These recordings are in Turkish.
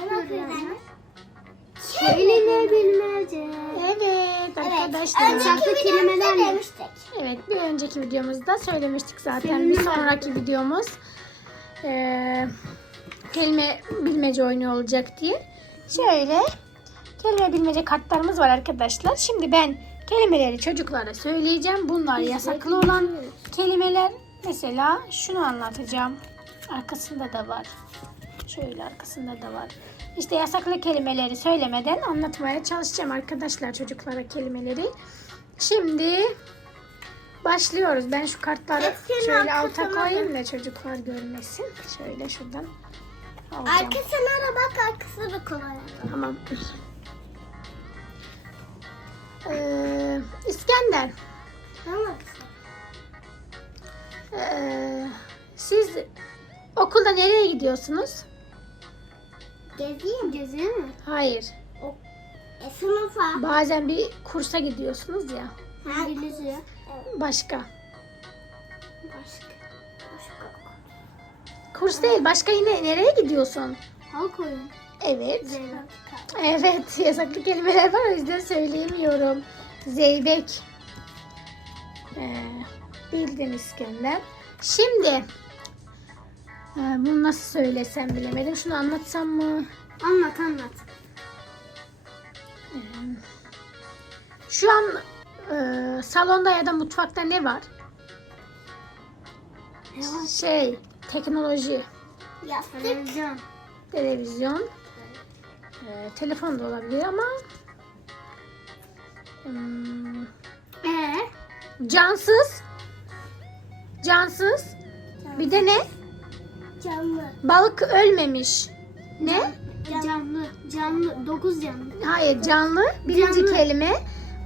yapıyoruz? Kelime bilmece. Evet arkadaşlar. Önceki kelimeler mi? demiştik. Evet bir önceki videomuzda söylemiştik zaten. Seninle bir sonraki videomuz eee, kelime bilmece oyunu olacak diye. Şöyle kelime bilmece kartlarımız var arkadaşlar. Şimdi ben kelimeleri çocuklara söyleyeceğim. Bunlar yasaklı olan kelimeler. Mesela şunu anlatacağım. Arkasında da var. Şöyle arkasında da var. İşte yasaklı kelimeleri söylemeden anlatmaya çalışacağım arkadaşlar çocuklara kelimeleri. Şimdi başlıyoruz. Ben şu kartları Hepsinin şöyle alta arkasına koyayım da çocuklar görmesin. Şöyle şuradan alacağım. Arkasına bak arkası da kolay. Tamam. Ee, İskender, Tamam. ee, siz okulda nereye gidiyorsunuz? Gezeyim. Geziye mi? Hayır. E, sınıfa. Bazen bir kursa gidiyorsunuz ya. Ha, İngilizce. Başka. Başka. Başka. Kurs değil. Başka yine nereye gidiyorsun? Halk oyunu. Evet. Zeynep. Evet. Yasaklı kelimeler var o yüzden söyleyemiyorum. Zeybek. Ee, bildin İskender. Şimdi ee, bunu nasıl söylesem bilemedim. Şunu anlatsam mı? Anlat anlat. Şu an e, salonda ya da mutfakta ne var? Şey, teknoloji, Yastık. Televizyon. televizyon, e, telefon da olabilir ama hmm, Ee? cansız, cansız. Bir de ne? Canlı. Balık ölmemiş. Ne? Canlı. Canlı. Dokuz canlı. Hayır, canlı. Birinci Canlı. kelime.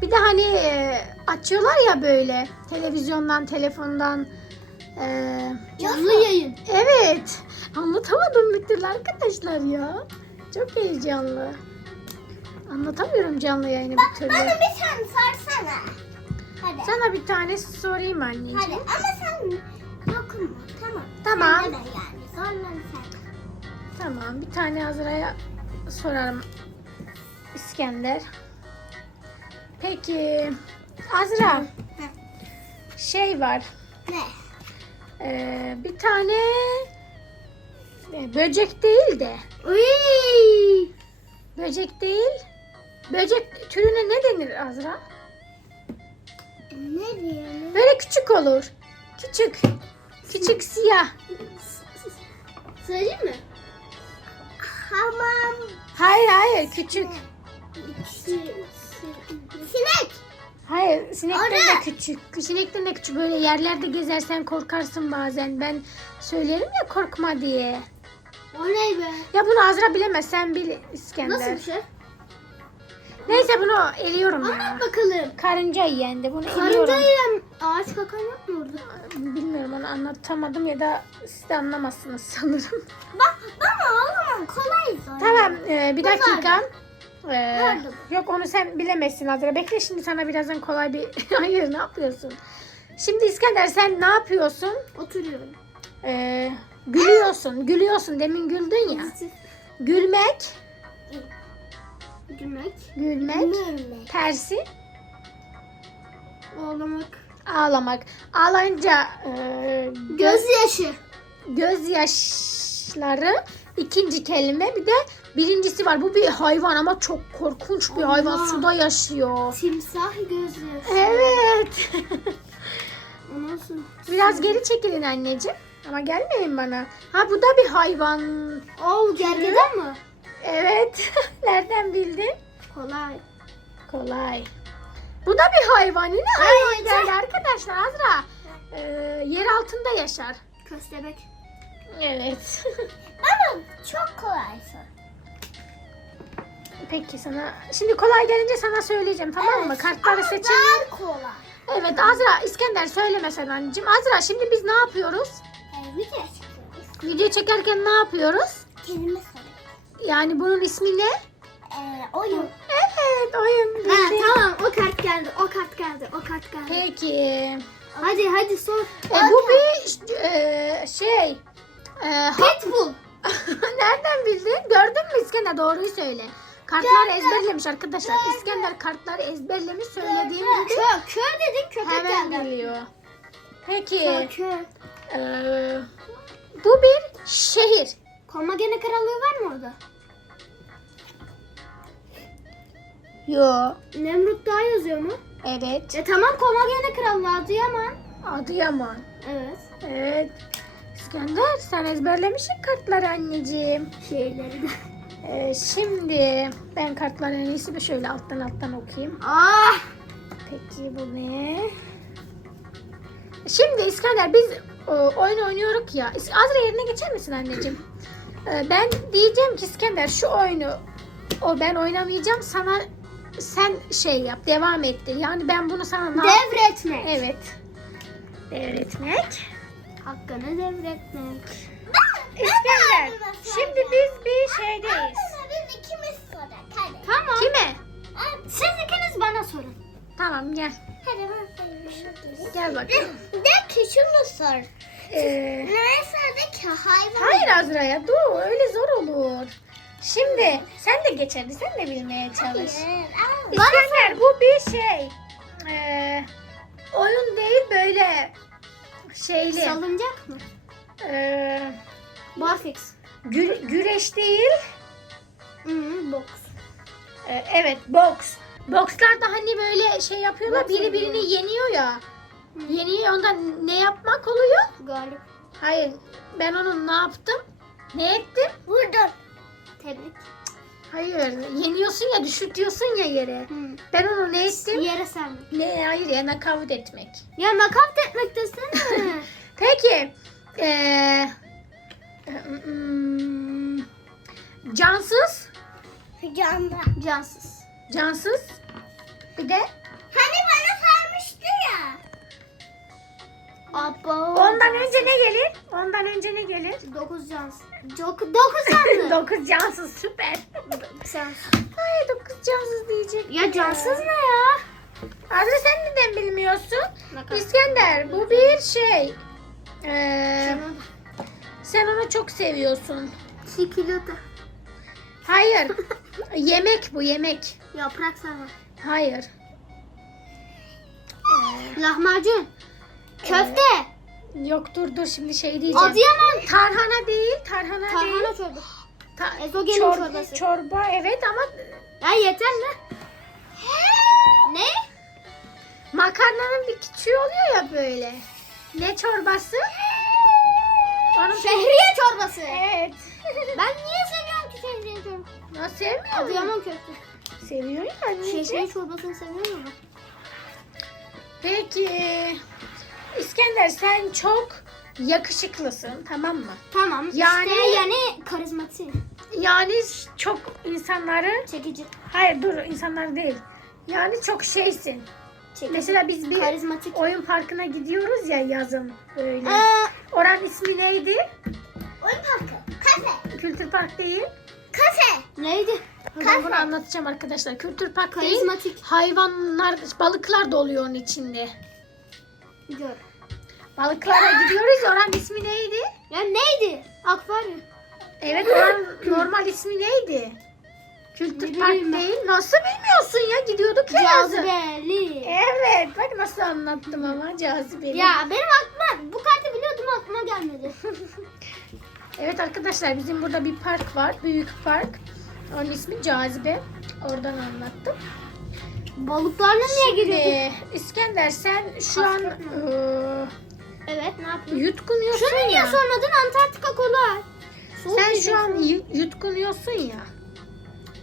Bir de hani e, açıyorlar ya böyle televizyondan, telefondan. E, Canlı yayın. Evet. Anlatamadım bir türlü arkadaşlar ya. Çok heyecanlı. Anlatamıyorum canlı yayını bir türlü. Bana bir tane sorsana. Hadi. Sana bir tane sorayım anneciğim. Hadi ama sen dokunma. Tamam. Tamam. Sen de ben yani. Zorlan sen. Tamam. Bir tane Azra'ya sorarım. İskender. Peki. Azra. Şey var. Ne? Ee, bir tane e, böcek değil de Uy. böcek değil. Böcek türüne ne denir Azra? Ne diyorsun? Böyle küçük olur. Küçük. Küçük siyah. Söyleyeyim mi? Hamam. Hayır hayır küçük. Sinek. Hayır sinekten de küçük. Sinekten de küçük. Böyle yerlerde gezersen korkarsın bazen. Ben söylerim ya korkma diye. O ne be? Ya bunu Azra bilemez. Sen bil İskender. Nasıl bir şey? Neyse bunu eliyorum ya. Anlat bakalım. Karınca yiyendi. Bunu Karınca eliyorum. yiyen ağaç kakan yok mu orada? Bilmiyorum onu anlatamadım ya da siz de anlamazsınız sanırım. Bak bana o zaman kolay zor. tamam e, bir dakika. E, Nerede yok onu sen bilemezsin Azra. Bekle şimdi sana birazdan kolay bir... Hayır ne yapıyorsun? Şimdi İskender sen ne yapıyorsun? Oturuyorum. E, gülüyorsun. Gülüyorsun. Demin güldün ya. Gülmek. Gülmek. Gülmek. Bilmiyorum. Tersi. Ağlamak. Ağlamak. Ağlayınca e, göz, Gözyaşı. gözyaşları ikinci kelime. Bir de birincisi var. Bu bir hayvan ama çok korkunç bir hayvan. Allah. Suda yaşıyor. Timsah gözyaşı. Evet. Nasıl? Biraz geri çekilin anneciğim. Ama gelmeyin bana. Ha bu da bir hayvan. Oo gergedan mı? Evet. Nereden bildin? Kolay. Kolay. Bu da bir hayvan. Yine hayvan geldi arkadaşlar. Azra. Ee, yer altında yaşar. Köstebek. Evet. Bana çok kolay sor. Peki sana. Şimdi kolay gelince sana söyleyeceğim tamam mı? Kartları Ama seçelim. kolay. Evet Azra İskender söyleme sen anneciğim. Azra şimdi biz ne yapıyoruz? Ee, video çekiyoruz. Video çekerken ne yapıyoruz? Kelime soruyoruz. Yani bunun ismi ne? Ee, oyun. Evet oyun. Ha tamam o kart geldi. O kart geldi. O kart geldi. Peki. Hadi hadi sor. E, bu bir e, şey. E, Pitbull. Nereden bildin? Gördün mü İskender? Doğruyu söyle. Kartları ezberlemiş arkadaşlar. İskender kartları ezberlemiş söylediğim gibi Kör, kör dedin köpek hemen geldi. biliyor. Peki Kör, kör. eee, bu bir şehir. Komagene krallığı var mı orada? Yo. Nemrut Dağı yazıyor mu? Evet. E tamam Komagene krallığı Adıyaman. Adıyaman. Evet. Evet. İskender sen ezberlemişsin kartları anneciğim. Şeyleri de. Ee, şimdi ben kartların en iyisi bir şöyle alttan alttan okuyayım. Ah! Peki bu ne? Şimdi İskender biz e, oyun oynuyoruz ya. Azra yerine geçer misin anneciğim? Ee, ben diyeceğim ki İskender şu oyunu o ben oynamayacağım sana sen şey yap devam ettir. Yani ben bunu sana ne yap- Devretmek. Evet. Devretmek. Hakkını devretmek. İskender şimdi biz bir şeydeyiz. Biz ikimiz sorak hadi. Tamam. Kime? Siz ikiniz bana sorun. Tamam gel. Hadi ben Gel bakalım. De ki şunu sor. Ee, Neresi de ki hayvan. hayır Azra'ya dur öyle zor olur. Şimdi sen de geç hadi sen de bilmeye çalış. Hayır, al. İskender bu bir şey. Ee, oyun değil böyle şeyli. Salıncak mı? Ee, Barfix. gü- güreş değil. Hı, boks. Ee, evet boks. Bokslarda hani böyle şey yapıyorlar Boks biri birini yeniyor ya. Yeniyor ondan ne yapmak oluyor? Galip. Hayır ben onun ne yaptım? Ne ettim? Vurdum. Tebrik. Hayır yeniyorsun ya düşürtüyorsun ya yere. Hı. Ben onu ne ettim? Yere sermek. Ne hayır ya nakavt etmek. Ya nakavt etmek desene. Peki. Ee, hmm, cansız. Canda. Cansız. Cansız. Bir de Abo. ondan önce ne gelir? Ondan önce ne gelir? Dokuz cansız. Dok dokuz cansız. dokuz cansız süper. Cansız. Ay dokuz cansız diyecek. Ya cansız ne ya? Adre sen neden bilmiyorsun? Nakavt. İskender bu bir şey. Ee, sen onu çok seviyorsun. Çikolata. Hayır. yemek bu yemek. Yaprak sarma. Hayır. Ee, Lahmacun. Köfte. yok dur dur şimdi şey diyeceğim. Adıyaman. Tarhana değil, tarhana, değil. Tarhana çorba. Ta- Ezogelin çor- çorbası. Çorba evet ama Ya yeter ne? Ne? makarnanın bir küçüğü oluyor ya böyle. Ne çorbası? Onun Şehriye çorbası. Evet. Ben niye seviyorum ki şehriye çorbası? Nasıl sevmiyor musun? Adıyaman köfte. Seviyor ya anneciğim. Şehriye çorbasını seviyorum ama. Peki. İskender sen çok yakışıklısın tamam mı? Tamam. Yani- işte yani karizmatik. Yani çok insanları Çekici. hayır dur insanlar değil. Yani çok şeysin. Çekici. Mesela biz bir karizmatik. oyun parkına gidiyoruz ya yazın böyle. Ee, Oranın ismi neydi? Oyun parkı. Kafe. Kültür Park değil. Kafe. neydi? Ben bunu anlatacağım arkadaşlar. Kültür Park değil. Karizmatik. Hayvanlar, balıklar da oluyor onun içinde. Gör. Balıklara gidiyoruz ya oranın ismi neydi? Ya neydi? Akvaryum. Evet oranın normal ismi neydi? Kültür Park değil. Nasıl bilmiyorsun ya? Gidiyorduk ya yazın. Cazibeli. Evet bak nasıl anlattım ama cazibeli. Ya benim aklıma bu kartı biliyordum aklıma gelmedi. Evet arkadaşlar bizim burada bir park var. Büyük park. Onun ismi Cazibe. Oradan anlattım. Balıklarla niye giriyorduk? Ee, İskender sen şu an eee, Evet ne yapayım? yutkunuyorsun Şunu niye ya. sormadın? Antarktika kolay. Soğuk Sen şu an yu- yutkunuyorsun ya.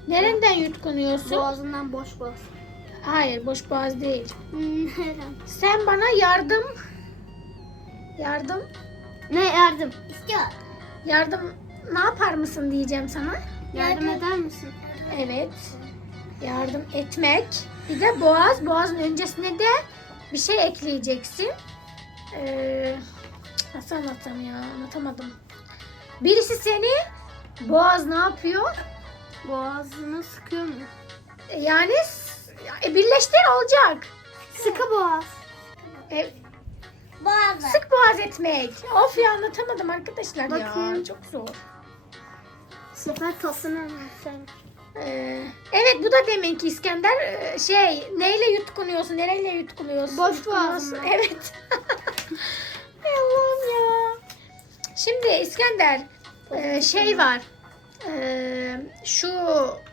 Nereden yutkunuyorsun? Boğazından boş boş. Hayır boş boğaz değil. Neren? Sen bana yardım yardım Ne yardım? İstiyor. yardım ne yapar mısın diyeceğim sana. Yardım eder misin? Evet. Yardım etmek. Bir de boğaz. Boğazın öncesine de bir şey ekleyeceksin. Ee, nasıl anlatsam ya? Anlatamadım. Birisi seni boğaz ne yapıyor? Boğazını sıkıyor mu? Yani s- e, birleştir olacak. Sıkı boğaz. E, Boğazı. sık boğaz etmek. Of ya anlatamadım arkadaşlar ya. Bakayım. Çok zor. sefer tasını sen. Ee, evet bu da deminki İskender Ee, şey neyle yutkunuyorsun nereyle yutkunuyorsun Boş Yutkunuyorsun. boğazımla. evet. Allah'ım ya. Şimdi İskender e, şey var. Ee, şu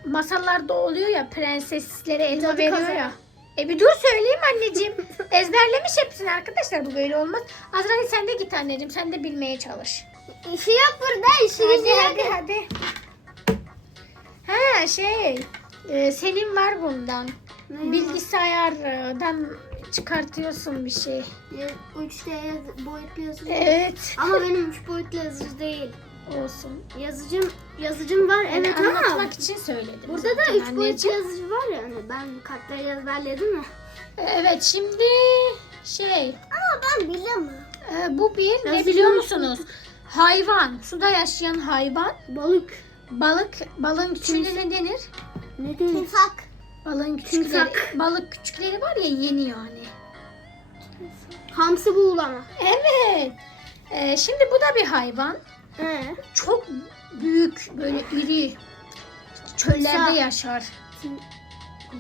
masallarda oluyor ya prenseslere elma Cadı veriyor ya. E bir dur söyleyeyim anneciğim. Ezberlemiş hepsini arkadaşlar bu böyle olmaz. Azrail sen de git anneciğim sen de bilmeye çalış. İşi yap burada işi Hadi güzel. hadi. hadi. Ha şey e, senin var bundan. Ne? Bilgisayardan çıkartıyorsun bir şey. Ya, Üç D boyutlu yazıcı. Evet. Ama benim üç boyutlu yazıcı değil. Olsun. Yazıcım yazıcım var Evet evet ama anlatmak için söyledim. burada da zaten üç boyutlu anneciğim. yazıcı var yani ben kartları ezberledim mi? Evet şimdi şey Ama ben bilemem. e, bu bir ne Yazıcı biliyor musunuz? Hayvan. Suda yaşayan hayvan. Balık. Balık. Balığın küçüğüne ne denir? Ne demek? Timsak. Balığın küçükleri. Timsak. Balık küçükleri var ya yeniyor hani. Hamsi buğulama. Evet. E, şimdi bu da bir hayvan. Ee, çok büyük böyle iri çöllerde Timsah. yaşar.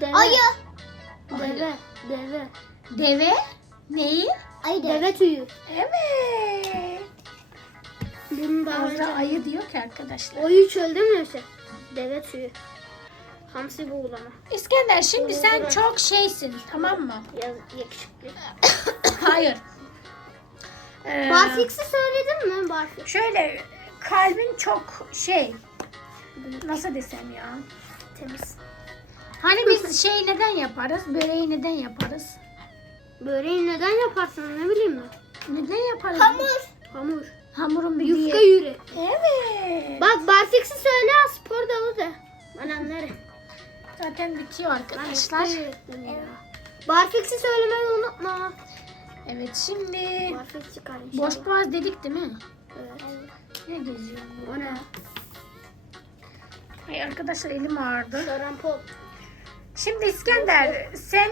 deve. Ayı. Deve. Deve. Deve neyi? Ayı Deve tüyü. Evet. Daha önce. Azra ayı diyor ki arkadaşlar. Oyu çölde mi yaşar? Deve tüyü. Hamsi buğulama. İskender şimdi sen Evet. çok şeysin tamam mı? Yaz, yakışıklı. Hayır. Ee, Barfix'i söyledin mi? Barfix. Şöyle kalbin çok şey nasıl desem ya. Temiz. Hani biz şey neden yaparız? Böreği neden yaparız? Böreği neden yaparsın ne bileyim ben. Neden yaparız? Hamur. Hamur. Hamurun bir Yufka diye- yüre. Evet. Bak Barfix'i söyle spor dalı de. Ben anlarım. Zaten bitiyor arkadaşlar. Barfix'i söylemeyi unutma. Evet şimdi Barfix çıkar boş inşallah. boğaz dedik değil mi? Evet. Ne geziyor? O ne? Ay arkadaşlar elim ağrıdı. Şarampol. Şimdi İskender sen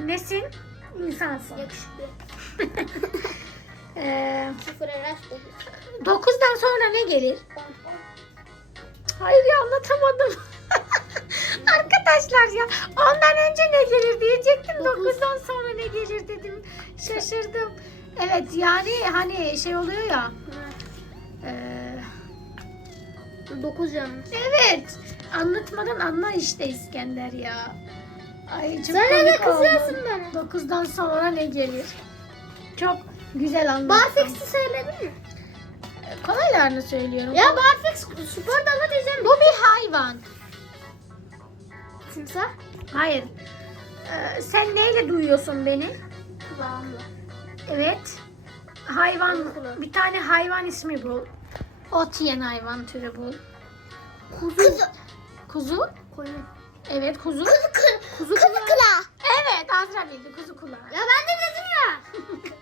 nesin? İnsansın. Yakışıklı. Ee, Sıfır RH dedi. 9'dan sonra ne gelir? Hayır ya anlatamadım. Arkadaşlar ya ondan önce ne gelir diyecektim. Dokuz. 9'dan sonra ne gelir dedim. Şaşırdım. Evet yani hani şey oluyor ya. eee, 9 canım. evet anlatmadan anla işte İskender ya. Ay çok komik oldu. kızıyorsun bana. 9'dan sonra ne gelir? Çok güzel anlattım. Barfix'i söyledin mi? Kolaylarını söylüyorum. Ya Barfix spor dalı diyeceğim. Bu bir hayvan. Timsah. Hayır. Ee, sen neyle duyuyorsun beni? Kulağımla. Evet. Hayvan. Kulağım. Bir tane hayvan ismi bul. Ot yiyen hayvan türü bul. Kuzu. Kuzu. Koyun. Evet kuzu. Kuzu. Kuzu Kuzu kulağı. kulağı. Evet Azra bildi kuzu kulağı. Ya ben de dedim ya.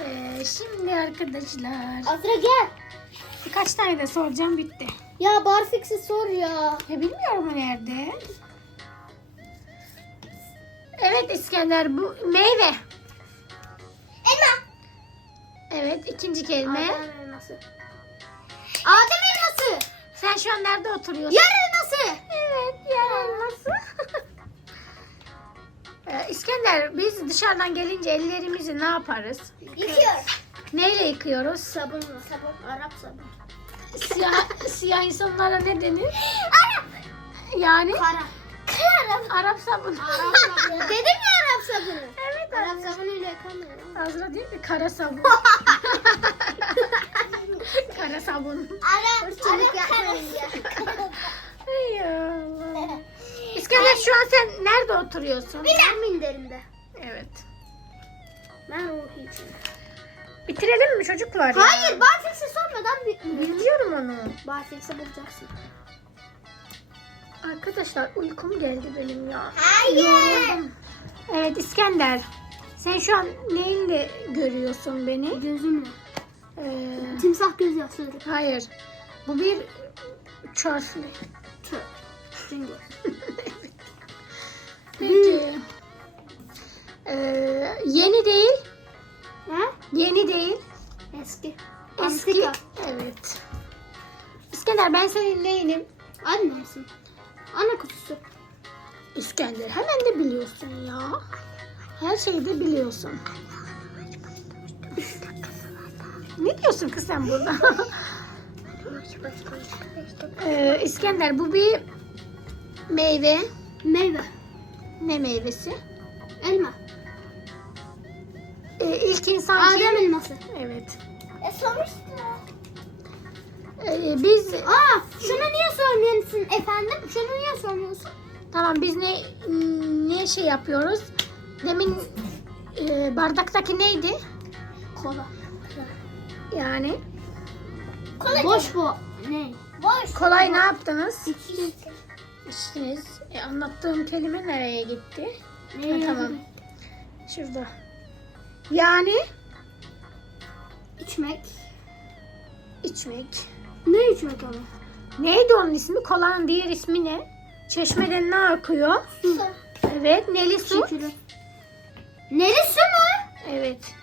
Ee, şimdi arkadaşlar. Azra gel. Birkaç tane de soracağım bitti. Ya Barfix'i sor ya. Ya bilmiyorum nerede. Evet İskender bu meyve. Elma. Evet ikinci kelime. Adem elması. Adem elması. Sen şu an nerede oturuyorsun? Yer elması. Evet yer elması. Ee, İskender biz dışarıdan gelince ellerimizi ne yaparız? Yıkıyor. Neyle yıkıyoruz? Sabunla. Sabun. Arap sabun. Siyah, siyah insanlara ne denir? Yani Kara. Kara. Arap sabunu. Arap sabunu. dedim ya Arap sabunu. Evet Arap sabunuyla yıkamıyor. Azra değil mi? Kara sabun. Kara sabun. Ara. Hırsızlık Ara yapmayın ya. İskender şu an sen nerede oturuyorsun? Ben minderimde. Evet. Ben Ruhi'cim. Bitirelim mi çocuklar? ya? Hayır Barfix'i sormadan bitmiyor. Biliyorum onu. Barfix'i bulacaksın. Arkadaşlar uykum geldi benim ya. Hayır. Yoruldum. Evet İskender. Sen şu an neyle görüyorsun beni? Gözümle. Ee, Timsah göz yaşları. hayır. Bu bir üç harfli. Tö. Peki. Ee, yeni değil. Ha? Yeni değil. Eski. Eski. Antika. Evet. İskender ben senin neyinim? Annemsin. Ana kutusu. İskender hemen de biliyorsun ya. Her şeyi de biliyorsun. ne diyorsun kız sen burada? ee, İskender bu bir meyve. Meyve. Ne meyvesi? Elma. Ee, ilk insan Adem kim? elması. Evet. E sonuçta. Ee, biz Aa, şunu niye sormuyorsun efendim? Şunu niye sormuyorsun? tamam biz ne niye şey yapıyoruz? Demin e, bardaktaki neydi? Kola. Yani Kola Boş bu. Ne? Boş. kolay ne yaptınız? İçti. İçtiniz. E, anlattığım kelime nereye gitti? Ne? Ha, tamam. Şurada. Yani İçmek. içmek. Ne içmek ama? Neydi onun ismi? Kolanın diğer ismi ne? Çeşmeden ne akıyor? Su. Evet. Neli su? Çekilir. Neresi mi? Evet.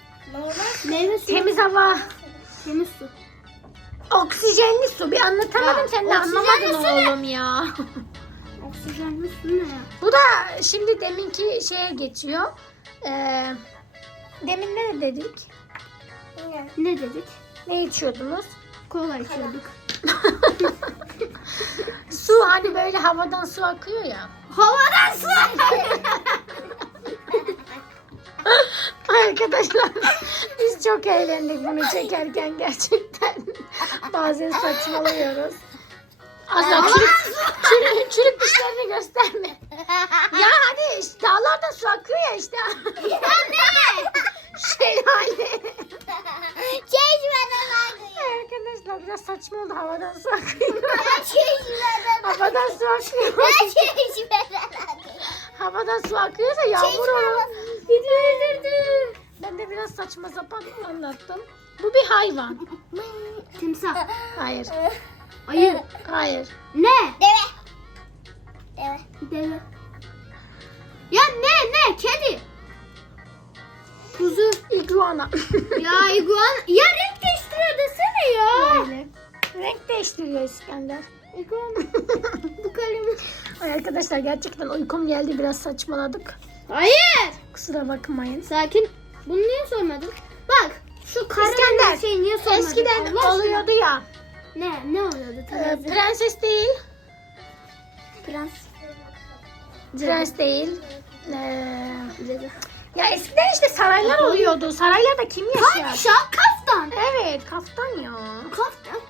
Meyve suyu. Temiz hava. Temiz su. Oksijenli su. Bir anlatamadım sen de oksijenli anlamadın su ne? oğlum ya. Su ne ya? Bu da şimdi deminki şeye geçiyor. Ee, demin ne dedik? Ne? Ne dedik? Ne içiyordunuz? Kola içiyorduk. Su hani böyle havadan su akıyor ya. Havadan su. Arkadaşlar biz çok eğlendik bunu çekerken gerçekten. Bazen saçmalıyoruz. Asla çürük, çürük, çürük dişlerini gösterme. Ya hadi işte dağlardan su akıyor ya işte. şey hali. Çeşmeden akıyor. Arkadaşlar biraz saçma oldu havadan su akıyor. Çeşmeden havadan su akıyor. Çeşmeden akıyor. havadan su akıyorsa yağmur olur. Ben de biraz saçma sapan anlattım. Bu bir hayvan. Timsah. Hayır. Ayı. Hayır. Ne? Deve. Deve. Deve. Ya ne ne? Kedi. Kuzu. İguana. Ya iguana. Ya renk değiştiriyor desene ya. Öyle. Renk değiştiriyor İskender. İguana. Bu kalemi. Ay arkadaşlar gerçekten uykum geldi biraz saçmaladık. Hayır. Kusura bakmayın. Sakin. Bunu niye sormadın? Bak. Şu İskender, şey niye sormadın? Eskiden Allah oluyordu ya. Ne? Ne oluyordu? e, Terazi. prenses değil. Prens. Prens değil. e, Cadı. ya eskiden işte saraylar oluyordu. Saraylarda kim yaşıyor? Şah kaftan. Evet kaftan ya. Kaftan.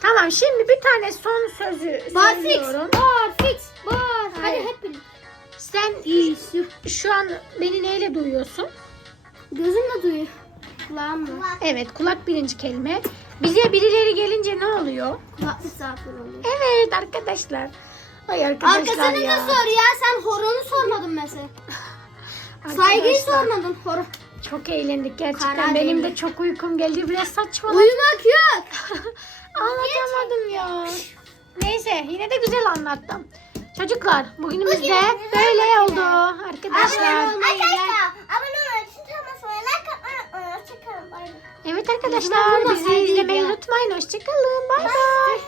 Tamam şimdi bir tane son sözü Bar fix. söylüyorum. Bar fix. Bar. Hadi hep birlikte. Sen şu an beni neyle duyuyorsun? Gözümle duyuyor. Kulağımla. Evet kulak birinci kelime. Bize birileri gelince ne oluyor? Misafir oluyor. Evet arkadaşlar. Ay arkadaşlar Arkasını ya. da sor ya. Sen horonu sormadın mesela. Saygıyı Arkadaşlar, sormadın. Horon. Çok eğlendik gerçekten. Karar Benim de çok uykum geldi. Biraz saçmaladım. Uyumak yok. Anlatamadım ya. Neyse yine de güzel anlattım. Çocuklar bugünümüz de Bugünümüz böyle oldu Abone arkadaşlar. Arkadaşlar abone olmayı, tüm basmayı, like atmayı unutmayın. Hoşçakalın. Bay bay. Evet arkadaşlar bizi izlemeyi unutmayın. Hoşçakalın. Bay bay.